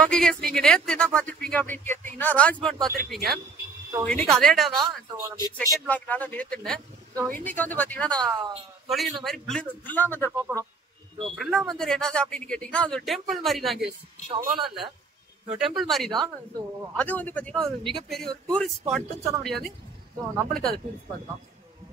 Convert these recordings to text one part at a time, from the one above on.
Okay case, நீங்க நேத்து என்ன பாத்திருப்பீங்க அப்படின்னு கேட்டீங்கன்னா ராஜ்பவன் பாத்திருப்பீங்க. ஸோ இன்னைக்கு அதே டே தான். ஸோ நம்ம செகண்ட் பிளாக்னால நேத்துன்னு. ஸோ இன்னைக்கு வந்து பாத்தீங்கன்னா நான் தொழில் மாதிரி பிர்லா மந்தர் போறோம். ஸோ பிர்லா மந்தர் என்னது அப்படின்னு கேட்டீங்கன்னா அது ஒரு டெம்பிள் மாதிரி தான் கேஸ். ஸோ அவ்வளோலாம் இல்லை, ஸோ டெம்பிள் மாதிரி தான். ஸோ அது வந்து பாத்தீங்கன்னா ஒரு மிகப்பெரிய ஒரு டூரிஸ்ட் ஸ்பாட்னு சொல்ல முடியாது. ஸோ நம்மளுக்கு அது டூரிஸ்ட் ஸ்பாட் தான்.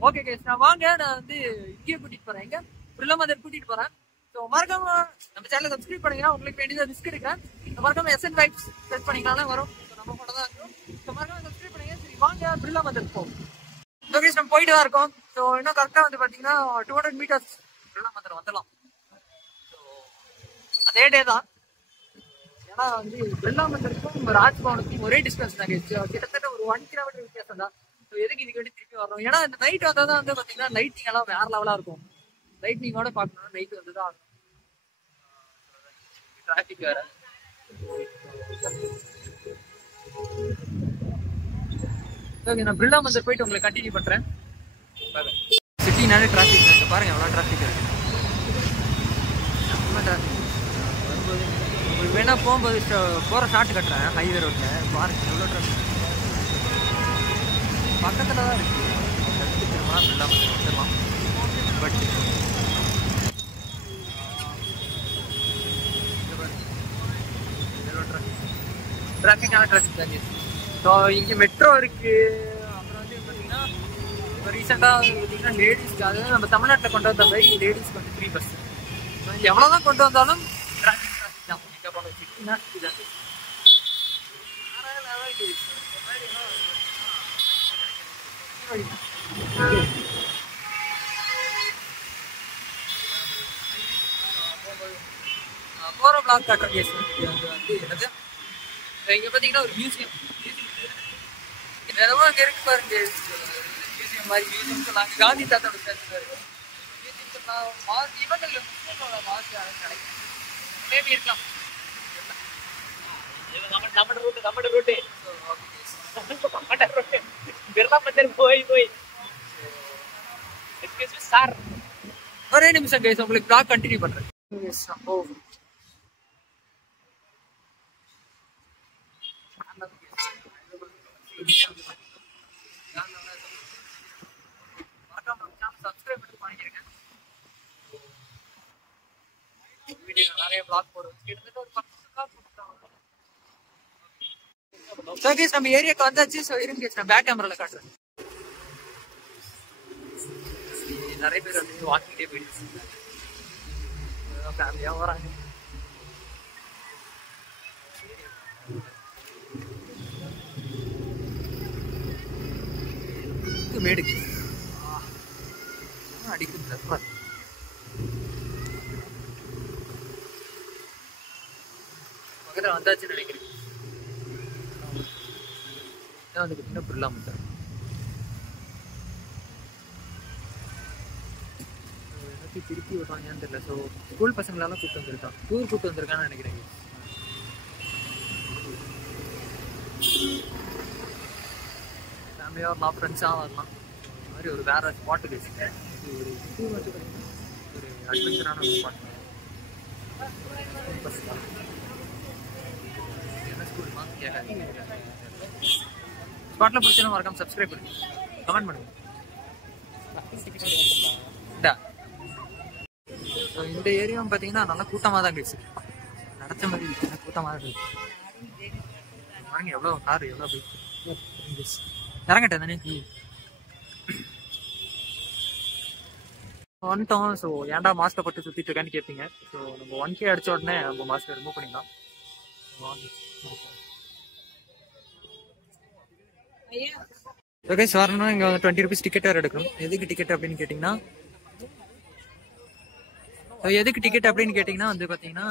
ஓகே கேஸ், நான் வாங்க, நான் வந்து இங்கே கூட்டிட்டு போறேன், எங்க பிர்லா மந்தர் கூட்டிட்டு போறேன். ஸோ மறக்காம நம்ம சேனலை சப்ஸ்கிரைப் பண்ணுங்க, உங்களுக்கு வேண்டியதை ரிஸ்க் எடுக்கிறேன். மறக்காம SN வைப்ஸ் செட் பண்ணிக்கலாம் வரும். நம்ம கூட தான் இருக்கும். ஸோ மறக்காம சப்ஸ்கிரைப் பண்ணுங்க. சரி வாங்க பிர்லா மந்தர் போவோம். ஸோ கேஸ், நம்ம போயிட்டு தான் இருக்கோம். ஸோ இன்னும் கரெக்டாக வந்து பார்த்தீங்கன்னா 200 மீட்டர்ஸ் பிர்லா மந்தர் வந்துடலாம். ஸோ அதே டே தான். ஏன்னா வந்து பிர்லா மந்தருக்கும் ராஜ்பவனுக்கும் ஒரே டிஸ்டன்ஸ் தான் கேஸ். கிட்டத்தட்ட ஒரு 1 கிலோமீட்டர் வித்தியாசம் தான். ஸோ எதுக்கு இதுக்கு வேண்டி திருப்பி வரணும்? ஏன்னா இந்த நைட் வந்தால் தான் வந்து பார்த்தீங்கன்னா லைட்டிங் எல்லாம் வேற லெவலாக இருக்கும். லைட்னிங்கோட பார்க்கணும், நைட் வந்து தான் ஆகும். டிராஃபிக் வேற. ஓகே, நான் பிர்லா மந்தர் போயிட்டு உங்களுக்கு கண்டினியூ பண்றேன். சிட்டினாலே டிராஃபிக் இருக்கு, பாருங்க எவ்வளோ டிராஃபிக் இருக்கு. வரும்போது உங்களுக்கு வேணா போகும்போது போகிற ஷார்ட் கட்டுறேன் ஹைவே ரோட்ல, பாருங்க எவ்வளோ டிராஃபிக். பக்கத்தில் தான் இருக்கு, திரும்ப பிர்லா மந்தர் வந்துடலாம். பட் டிராஃபிக்கான டிராஃபிக் தான். ஸோ இங்கே மெட்ரோ இருக்கு. அப்புறம் வந்து பார்த்தீங்கன்னா இப்போ ரீசெண்டாக பார்த்தீங்கன்னா லேடிஸ்க்கு, அதாவது நம்ம தமிழ்நாட்டில் கொண்டு வந்த மாதிரி லேடிஸ்க்கு வந்து ஃப்ரீ பஸ். ஸோ எவ்வளோதான் கொண்டு வந்தாலும் டிராஃபிக் தான். இங்கே போன சிட்டினா சிட்டி தான். போகிற பிளாக் காட்டுற கேஸ் வந்து என்னது, இங்க பாத்தீங்கன்னா ஒரு மியூசியம் என்னவோ அங்க இருக்கு பாருங்க. மியூசியம் மாதிரி மியூசியம் சொல்லாங்க. காந்தி தாத்தாவோட ஸ்டாச்சு இருக்கு. மியூசியம் சொன்னா இவங்கள முஸ்லிமோட மாசு கிடைக்கும். மேபி இருக்கலாம். நம்ம ரூட்டு பிர்லா மந்தர் போய் சார் ஒரே நிமிஷம் கைஸ், உங்களுக்கு பிளாக் கண்டினியூ பண்றேன். நிறைய பிளாக் போடுவோம். கிட்டத்தட்ட ஒரு 10 பிளாக் போட்டுருக்காங்க. சோ கேஸ், நம்ம ஏரியாக்கு வந்தாச்சு. சோ இருங்க கேஸ், நான் பேக் கேமரால காட்டுறேன். நிறைய பேர் வந்து வாக்கிங் டே போயிட்டு ஃபேமிலியா வராங்க. மேடுக்கு அடிக்குது. பக்கத்தில் வந்தாச்சுன்னு நினைக்கிறேன். வந்து பார்த்தீங்கன்னா பிர்லா மந்தர். எல்லாத்தையும் திருப்பி விடுவாங்கன்னு தெரியல. ஸோ ஸ்கூல் பசங்களெல்லாம் கூப்பிட்டு வந்திருக்கான், டூர் கூப்பிட்டு வந்திருக்கான்னு நினைக்கிறேன். ஃபேமிலியாக வரலாம், ஃப்ரெண்ட்ஸாக வரலாம். இந்த மாதிரி ஒரு வேற ஸ்பாட்டுக்கு வச்சுருக்கேன். இது ஒரு ஒரு அட்வென்ச்சரான ஒரு ஸ்பாட். என்ன ஸ்கூல் மார்க் கேட்காதீங்க. ஸ்பாட்டில் பிடிச்சா மறக்காம சப்ஸ்கிரைப் பண்ணுங்க, கமெண்ட் பண்ணுங்க. ஸோ இந்த ஏரியாவும் பார்த்தீங்கன்னா நல்லா கூட்டமாக தான் இருந்துச்சு. நடத்த மாதிரி இல்லை, கூட்டமாக தான் இருந்துச்சு. பாருங்க எவ்வளோ கார், எவ்வளோ பைக். இறங்கட்டேன் தானே வந்துட்டோம். ஸோ ஏன்டா மாஸ்க்கை போட்டு சுற்றிட்டு இருக்கான்னு கேட்பீங்க. ஸோ நம்ம 1K அடிச்ச உடனே நம்ம மாஸ்க்கை ரிமூவ் பண்ணிடலாம். ஓகே, வரணும்னா இங்கே வந்து 20 rupees டிக்கெட் வேறு எடுக்கணும். எதுக்கு டிக்கெட் அப்படின்னு கேட்டிங்கன்னா, வந்து பார்த்தீங்கன்னா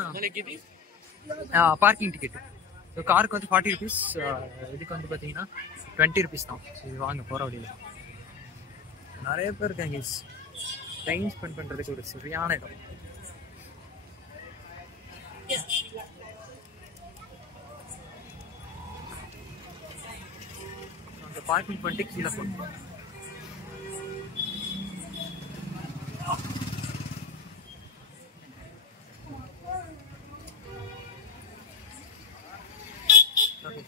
பார்க்கிங் டிக்கெட். ஸோ காருக்கு வந்து 40 rupees, இதுக்கு வந்து பார்த்தீங்கன்னா 20 rupees தான். இது வாங்க போகிற வழியில் நிறைய பேர் இருக்காங்க. டைம் ஸ்பெண்ட் பண்ணுறதுக்கு ஒரு சரியான இடம். அந்த பார்க்கிங் பண்ணிட்டு கீழே போகணும்.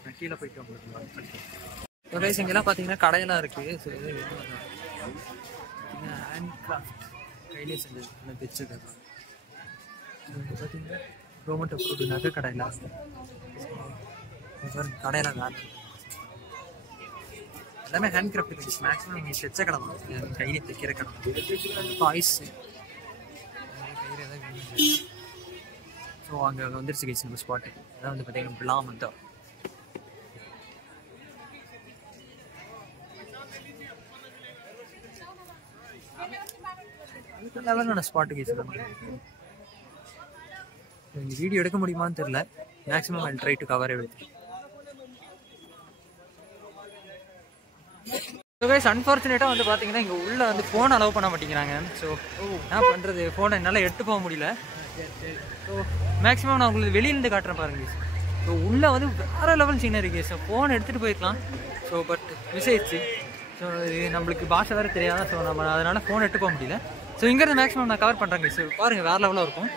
நான் கீழே போயிட்டு உங்களுக்கு இங்கெல்லாம் பார்த்தீங்கன்னா கடையெல்லாம் இருக்குது. ஸோ இது ஹேண்ட் கிராஃப்ட் கையிலே செஞ்சது தைச்சிருக்காங்க. பார்த்தீங்கன்னா ரோமன் டெம்பிள் நகை கடையெல்லாம் கடையெல்லாம் வேலை எல்லாமே ஹேண்ட் கிராஃப்ட் இருக்குது. மேக்ஸிமம் நீங்கள் தைச்ச கடை தான், கையிலே தைக்கிற கடை. டாய்ஸ் கையில் எதாவது வேணும். ஸோ அங்கே வந்துருச்சு கைஸ் நம்ம ஸ்பாட்டு. அதான் வந்து பார்த்தீங்கன்னா பிளாமந்தா லெவலான ஸ்பாட்டு கைஸ். இந்த வீடியோ எடுக்க முடியுமான்னு தெரியல. Maximum I try to cover everything. So guys அன்ஃபார்ச்சுனேட்டாக வந்து பார்த்தீங்கன்னா இங்கே உள்ளே வந்து ஃபோன் அலோவ் பண்ண மாட்டேங்கிறாங்க. ஸோ என்ன பண்ணுறது, ஃபோனை என்னால் எடுத்து போக முடியல. ஸோ மேக்ஸிமம் நான் உங்களுக்கு வெளியிலேருந்து காட்டுறேன் பாருங்க. ஸோ உள்ளே வந்து வேறு லெவல் சீனரி கேஸ். ஸோ ஃபோன் எடுத்துகிட்டு போயிருக்கலாம். ஸோ பட் மிஸ் ஆயிடுச்சு. ஸோ இது நம்மளுக்கு பாஷை வேறு தெரியாதா. ஸோ நம்ம அதனால் ஃபோன் எடுத்து போக முடியல. ஸோ இங்கேருந்து மேக்ஸிமம் நான் கவர் பண்ணுறேன் கேஸ். பாருங்கள் வேறு லெவலாக இருக்கும்.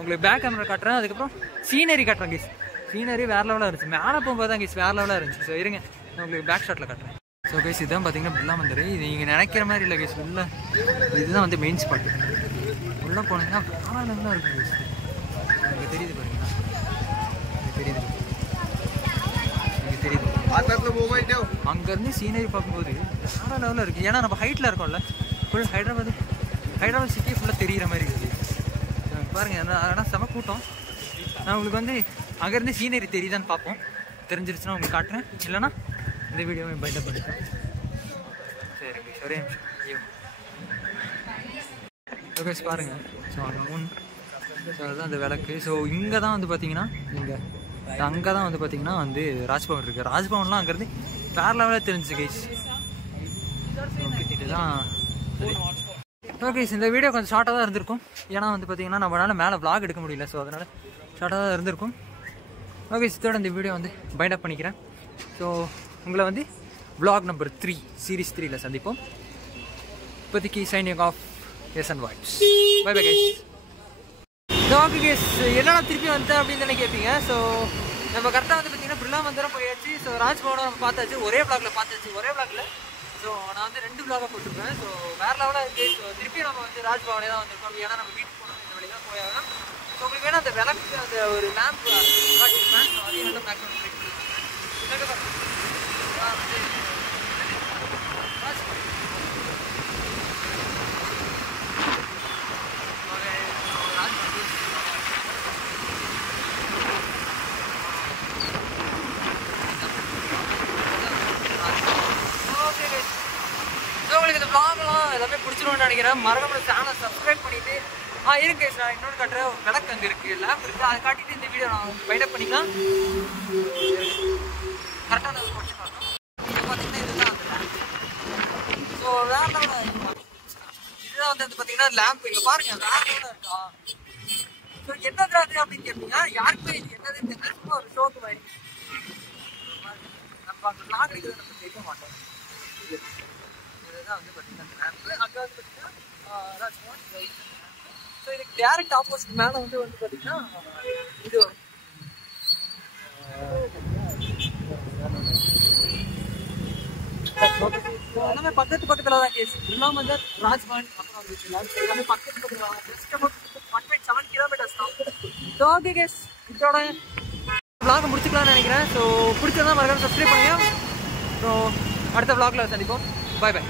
உங்களுக்கு பேக் கேமரா காட்டுறேன், அதுக்கப்புறம் சீனரி காட்டுறேன் கேஸ். சீனரி வேறு லெவலாக இருந்துச்சு. மேலே போகும்போது தான் கேஸ் வேறு லெவலாக இருந்துச்சு. ஸோ இருங்க நான் உங்களுக்கு பேக் ஷாட்டில் காட்டுறேன். ஸோ கைஸ் இதுதான் பார்த்தீங்கன்னா பில்லாமந்தர். இது நீங்கள் நினைக்கிற மாதிரி இல்லை கைஸ். உள்ள இதுதான் வந்து மெயின் ஸ்பாட்டு. உள்ளே போனீங்கன்னா வேறு லெவலாக இருக்கும் கைஸ். எனக்கு தெரியுது பாருங்களா, எனக்கு தெரியுது, எனக்கு தெரியுது. அங்கேருந்து சீனரி பார்க்கும்போது வேறு லெவலில் இருக்குது. ஏன்னா நம்ம ஹைட்டில் இருக்கோம்ல, ஃபுல் ஹைதராபாத் சிட்டி ஃபுல்லாக தெரிகிற மாதிரி இருக்குது பாருங்கள். ஆனால் செம கூட்டம். நான் உங்களுக்கு வந்து அங்கேருந்து சீனரி தெரியுதான்னு பார்ப்போம். தெரிஞ்சிருச்சுன்னா உங்களுக்கு காட்டுறேன். இல்லைன்னா இந்த வீடியோவை பைண்டப் பண்ணிட்டேன். சரி ஒரே நிமிஷம். ஓகே பாருங்கள். ஸோ அந்த மூணு, ஸோ அதுதான் அந்த விளக்கு. ஸோ இங்கே தான் வந்து பார்த்தீங்கன்னா அங்கே தான் வந்து பார்த்தீங்கன்னா வந்து ராஜ்பவன் இருக்குது. ராஜ்பவன்லாம் அங்கேருந்து வேறு லெவலில் தெரிஞ்சு கைஸ். இதுதான் ஓகே. இந்த வீடியோ கொஞ்சம் ஷார்ட்டாக தான் இருந்திருக்கும். ஏன்னா வந்து பார்த்தீங்கன்னா நம்மளால் மேலே vlog எடுக்க முடியல. ஸோ அதனால் ஷார்ட்டாக தான் இருந்திருக்கும். ஓகே இதோட இந்த வீடியோ வந்து பைண்டப் பண்ணிக்கிறேன். ஸோ உங்களை வந்து vlog நம்பர் 3 சீரீஸ் 3ல சந்திப்போம். இப்போதைக்கு signing off S and vibes. Bye bye guys. Okay guys என்னடா திருப்பி வந்தேன் அப்படின்னு தானே கேட்பீங்க. ஸோ நம்ம கரெக்டாக வந்து பார்த்தீங்கன்னா பில்லாமந்தரம் போயாச்சு. ஸோ ராஜ்பவனை நம்ம பார்த்தாச்சு, ஒரே vlogல பார்த்தாச்சு. ஒரே vlogல ஸோ நான் வந்து 2 vlog போட்டிருப்பேன். ஸோ வேறு லெவலாக இருக்குது. ஸோ திருப்பி நம்ம வந்து ராஜ்பவனே தான் வந்திருக்கோம். ஏன்னா நம்ம வீட்டுக்கு போனோம், இந்த வழி தான் போயாகணும். ஸோ உங்களுக்கு வேணால் அந்த விளக்கு அந்த ஒரு லேம்ப் காட்டியிருப்பேன். ஸோ அதையும் வந்து மேக்ஸிமம் ட்ரை பண்ணி உங்களுக்கு இந்த vlogலாம் எல்லாமே பிடிச்சிரும்னு நினைக்கிறேன். மறக்காம சேனலை சப்ஸ்கிரைப் பண்ணிட்டு இருங்க. நான் இன்னொன்று காட்டுறேன். விளக்கு அங்கே இருக்குது, லேம்ப் இருக்குது. அதை காட்டிட்டு இந்த வீடியோ நான் பைண்டப் பண்ணிக்கலாம். கரெக்டாக நான் முடிச்சு காட்டணும். இது பார்த்தீங்கன்னா இதுதான் அந்த லேம்ப். ஸோ வேற லெவலில் இதுதான் வந்து பார்த்தீங்கன்னா லேம்ப். இங்கே பாருங்க வேற லெவலில் இருக்கா. ஸோ என்னது அப்படின்னு கேட்பீங்க. யாருக்குமே இது என்னதுன்னு தெரியல. ஒரு ஷோக்கு மாதிரி நம்ம அந்த vlog எடுக்கிறது நம்ம தெரிய மாட்டோம். இதுதான் வந்து பார்த்தீங்கன்னா அந்த லேம்ப். அங்கே வந்து பார்த்தீங்கன்னா ராஜ்பவன். ஸோ இதுக்கு டேரக்ட் ஆப்போசிட் மேலே வந்து பார்த்தீங்கன்னா இது எல்லாமே பக்கத்தில் தான் கேஸ். பில்லாமந்தர் ராஜ்பவன் அப்புறம் எல்லாமே பக்கத்தில் 1.7 கிலோமீட்டர்ஸ் தான். ஸோ ஓகே கேஸ் இதோட vlog முடிச்சுக்கலாம்னு நினைக்கிறேன். ஸோ பிடிச்சதான் மறக்காம சப்ஸ்கிரைப் பண்ணுங்க. ஸோ அடுத்த vlogல சந்திப்போம். Bye by.